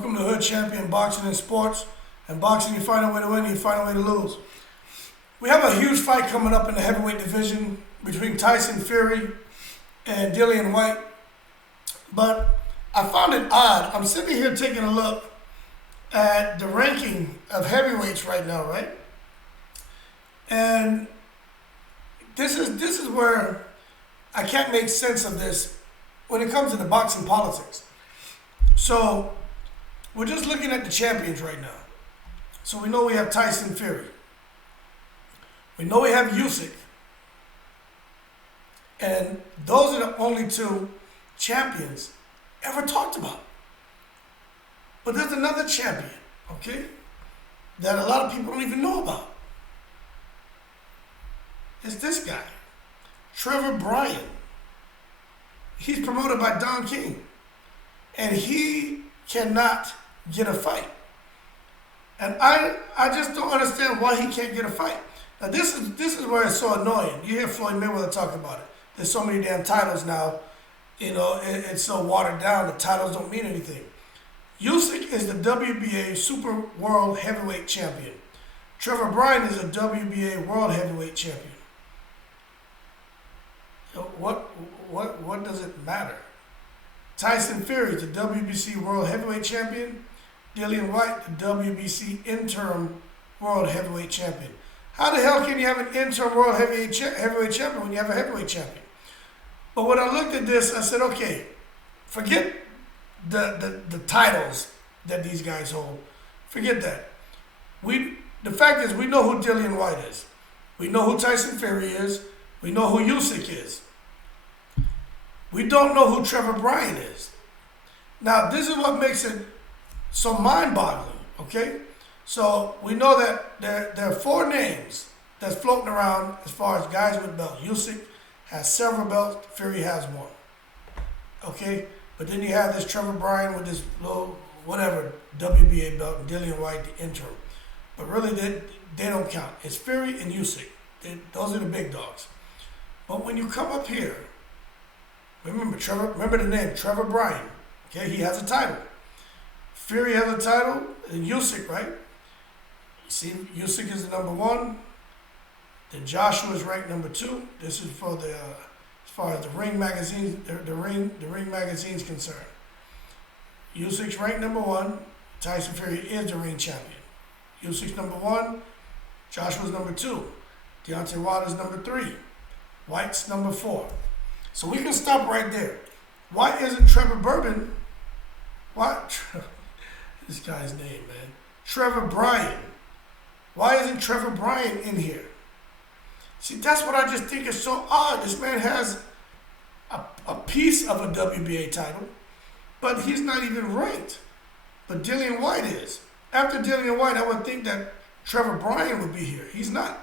Welcome to Hood Champion Boxing and Sports. And boxing, you find a way to win, you find a way to lose. We have a huge fight coming up in the heavyweight division between Tyson Fury and Dillian Whyte. But I found it odd. I'm sitting here taking a look at the ranking of heavyweights right now, right? And this is where I can't make sense of this when it comes to the boxing politics. So we're just looking at the champions right now. So we know we have Tyson Fury. We know we have Usyk. And those are the only two champions ever talked about. But there's another champion, okay, that a lot of people don't even know about. It's this guy, Trevor Bryan. He's promoted by Don King. And he cannot get a fight. And I just don't understand why he can't get a fight. Now this is where it's so annoying. You hear Floyd Mayweather talk about it. There's so many damn titles now. You know, it's so watered down. The titles don't mean anything. Usyk is the WBA Super World Heavyweight Champion. Trevor Bryan is a WBA World Heavyweight Champion. So what does it matter? Tyson Fury is the WBC World Heavyweight Champion. Dillian Whyte, the WBC Interim World Heavyweight Champion. How the hell can you have an interim World Heavyweight Champion when you have a heavyweight champion? But when I looked at this, I said, okay, forget the titles that these guys hold. Forget that. The fact is, we know who Dillian Whyte is. We know who Tyson Fury is. We know who Usyk is. We don't know who Trevor Bryan is. Now, this is what makes it so mind-boggling, okay? So we know that there are four names that's floating around as far as guys with belts. Usyk has several belts. Fury has one, okay? But then you have this Trevor Bryan with this little, whatever, WBA belt, and Dillian Whyte, the interim. But really, they don't count. It's Fury and Usyk. Those are the big dogs. But when you come up here, remember the name, Trevor Bryan. Okay, he has a title. Fury has a title, and Usyk, right? You see, Usyk is the number one. Then Joshua is ranked number two. This is for the as far as the Ring magazine, the Ring magazine's concerned. Usyk's ranked number one. Tyson Fury is the Ring champion. Usyk's number one. Joshua's number two. Deontay Wilder's number three. Whyte's number four. So we can stop right there. Why isn't Trevor Bourbon? This guy's name, man. Trevor Bryan. Why isn't Trevor Bryan in here? See, that's what I just think is so odd. This man has a piece of a WBA title, but he's not even ranked. But Dillian Whyte is. After Dillian Whyte, I would think that Trevor Bryan would be here. He's not.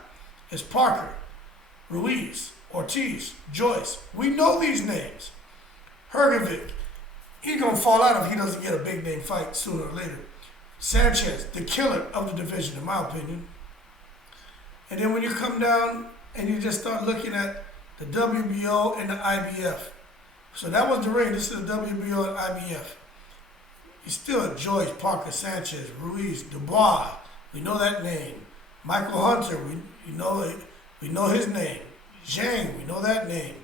It's Parker, Ruiz, Ortiz, Joyce. We know these names. Hrgovic. He's going to fall out if he doesn't get a big name fight sooner or later. Sanchez, the killer of the division, in my opinion. And then when you come down and you just start looking at the WBO and the IBF. So that was the ring. This is the WBO and IBF. He's still Joyce, Parker, Sanchez, Ruiz, Dubois. We know that name. Michael Hunter, we know his name. Zhang, we know that name.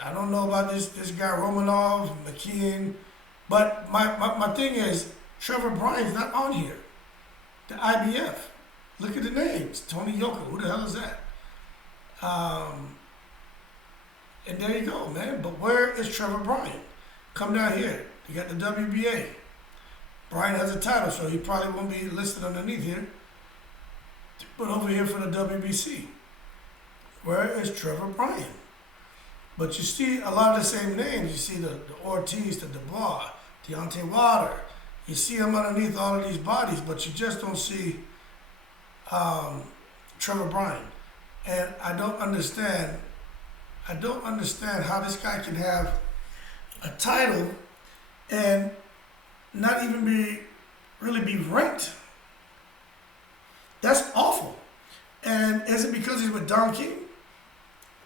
I don't know about this guy Romanov, McKeon, but my thing is Trevor Bryan's not on here. The IBF. Look at the names. Tony Yoka, who the hell is that? And there you go, man. But where is Trevor Bryan? Come down here. You got the WBA. Bryan has a title, so he probably won't be listed underneath here. But over here for the WBC. Where is Trevor Bryan? But you see a lot of the same names. You see the Ortiz, the Dubois, Deontay Wilder. You see them underneath all of these bodies, but you just don't see Trevor Bryan. And I don't understand how this guy can have a title and not even really be ranked. That's awful. And is it because he's with Don King?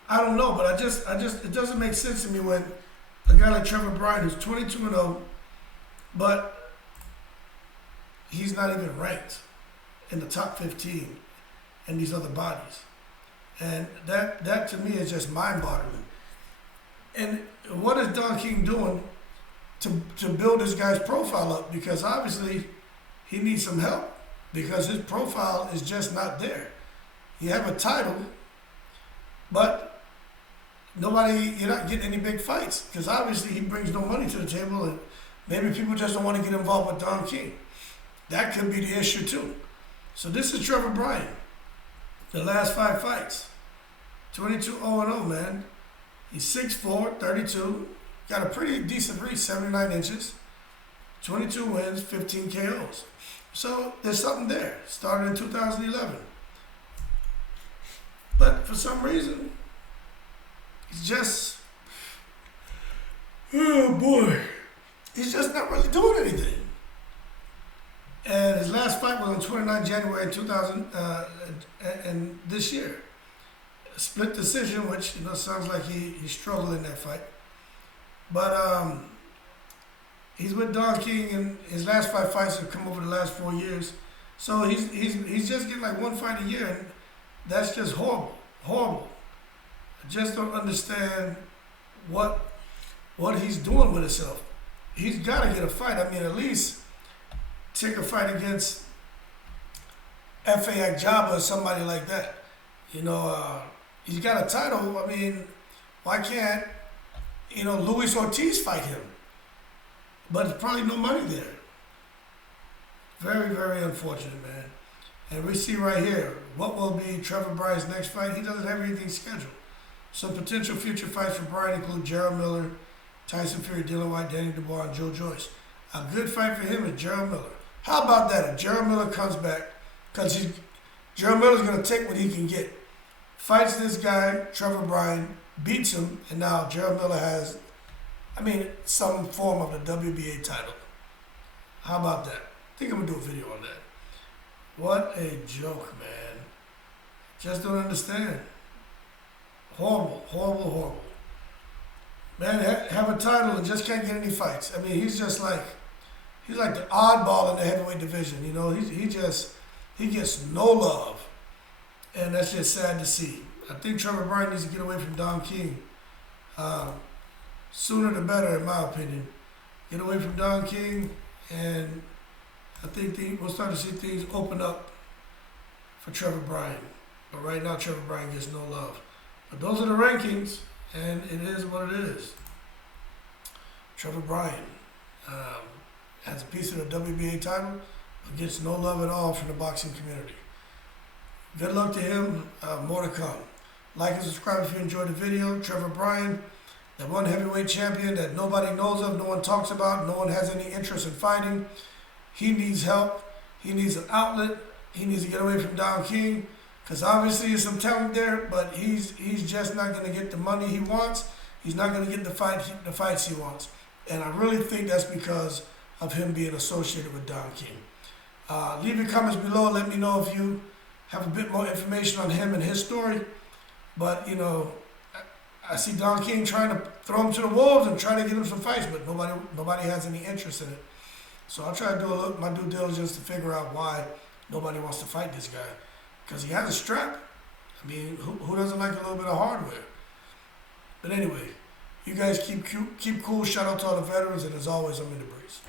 I don't know, but it doesn't make sense to me when a guy like Trevor Bryan, who's 22-0, but he's not even ranked in the top 15 in these other bodies. And that to me is just mind-boggling. And what is Don King doing to build this guy's profile up? Because obviously he needs some help because his profile is just not there. You have a title, but you're not getting any big fights because obviously he brings no money to the table, and maybe people just don't want to get involved with Don King. That could be the issue too. So this is Trevor Bryan. The last 5 fights, 22-0-0, man. He's 6'4", 32, got a pretty decent reach, 79 inches, 22 wins, 15 KOs. So there's something there. Started in 2011. But for some reason, he's just, oh boy, he's just not really doing anything. And his last fight was on 29 January 2000, and this year. A split decision, which sounds like he struggled in that fight. But he's with Don King, and his last 5 fights have come over the last 4 years. So he's just getting like 1 fight a year, and that's just horrible, horrible. I just don't understand what he's doing with himself. He's got to get a fight. I mean, at least take a fight against F.A. Akjaba or somebody like that. He's got a title. I mean, why can't, Luis Ortiz fight him? But there's probably no money there. Very, very unfortunate, man. And we see right here, what will be Trevor Bryan's next fight? He doesn't have anything scheduled. Some potential future fights for Bryan include Gerald Miller, Tyson Fury, Dylan White, Danny Dubois, and Joe Joyce. A good fight for him is Gerald Miller. How about that? If Gerald Miller comes back, because Gerald Miller's going to take what he can get. Fights this guy, Trevor Bryan, beats him, and now Gerald Miller has, some form of the WBA title. How about that? I think I'm going to do a video on that. What a joke, man. Just don't understand. Horrible, horrible, horrible. Man, have a title and just can't get any fights. He's just like, he's like the oddball in the heavyweight division. He gets no love. And that's just sad to see. I think Trevor Bryan needs to get away from Don King. Sooner the better, in my opinion. Get away from Don King, and I think we'll start to see things open up for Trevor Bryan. But right now, Trevor Bryan gets no love. But those are the rankings, and it is what it is. Trevor Bryan has a piece of the WBA title, but gets no love at all from the boxing community. Good luck to him. More to come. Like and subscribe if you enjoyed the video. Trevor Bryan, that one heavyweight champion that nobody knows of, no one talks about, no one has any interest in fighting. He needs help. He needs an outlet. He needs to get away from Don King, because obviously there's some talent there, but he's just not going to get the money he wants. He's not going to get the fights he wants. And I really think that's because of him being associated with Don King. Leave your comments below. Let me know if you have a bit more information on him and his story. But, I see Don King trying to throw him to the wolves and trying to get him some fights, but nobody has any interest in it. So I'll try to do my due diligence to figure out why nobody wants to fight this guy. Because he has a strap. Who doesn't like a little bit of hardware? But anyway, you guys keep cool. Shout out to all the veterans, and as always, I'm in the breeze.